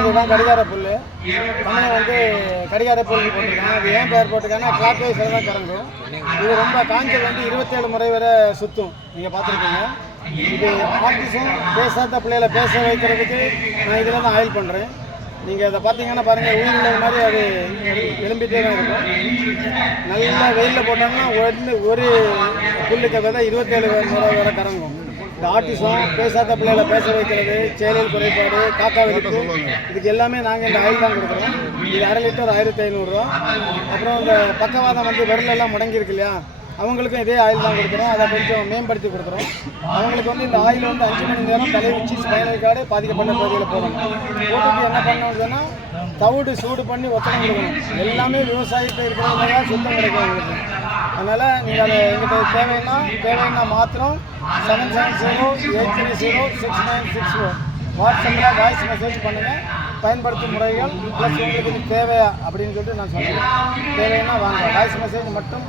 இதுதான் கடிகார புல். தமிழை வந்து கடிகார புல் போட்டிருக்காங்க. அது ஏன் பேர் போட்டிருக்காங்கன்னா கிளாக் வைஸில் தான் கறங்கும். இது ரொம்ப காஞ்சல் வந்து 27 முறை வரை சுற்றும். நீங்கள் பார்த்துருக்கீங்க. இது ஆர்டிஸும் பேசாத பிள்ளைகளை பேச வைக்கிறதுக்கு நான் இதில் தான் ஆயில் பண்ணுறேன். நீங்கள் இதை பார்த்தீங்கன்னா பாருங்கள், உயிர் உள்ளது மாதிரி அது எலும்பிட்டே தான் இருக்கும். நல்லா வெயிலில் போட்டோம்னா ஒரு புல்லுக்கு விதை 27 முறை வரை கறங்கும். இந்த ஆர்டிசம், பேசாத பிள்ளைகளை பேச வைக்கிறது, செயலில் குறைபாடு, காக்கா வெடிப்பு, இதுக்கு எல்லாமே நாங்கள் இந்த ஆயில் தான் கொடுக்குறோம். இது 1/2 லிட்டர் 1500 ரூபா. அப்புறம் இந்த பக்கவாதம் வந்து விரலெல்லாம் முடங்கியிருக்கு இல்லையா, அவங்களுக்கும் இதே ஆயில் தான் கொடுக்குறோம். அதை கொஞ்சம் மேம்படுத்தி கொடுக்குறோம். அவங்களுக்கு வந்து இந்த ஆயில் வந்து 5 மணி நேரம் தலை வச்சு ஸ்பைனல் கார்டு பாதிக்கப்பட்ட பகுதியில் போடணும். போட்டுட்டு என்ன பண்ணணும்னா தவிடு சூடு பண்ணி ஒத்தடம் கொடுக்கணும். எல்லாமே விவசாயிகிட்ட இருக்கிறவங்க தான் சுத்தம் கிடைக்கும் அவங்களுக்கு. அதனால் நீங்கள் அதை எங்கிட்ட தேவைன்னா மாத்திரம் 7708306964 வாட்ஸ்அப்பில் வாய்ஸ் மெசேஜ் பண்ணுங்கள். பயன்படுத்தும் முறைகள் ப்ளஸ் உங்களுக்கு இது தேவையா அப்படின்னு சொல்லிட்டு நான் சொல்லுவேன். தேவைன்னா வாங்க, வாய்ஸ் மெசேஜ் மட்டும்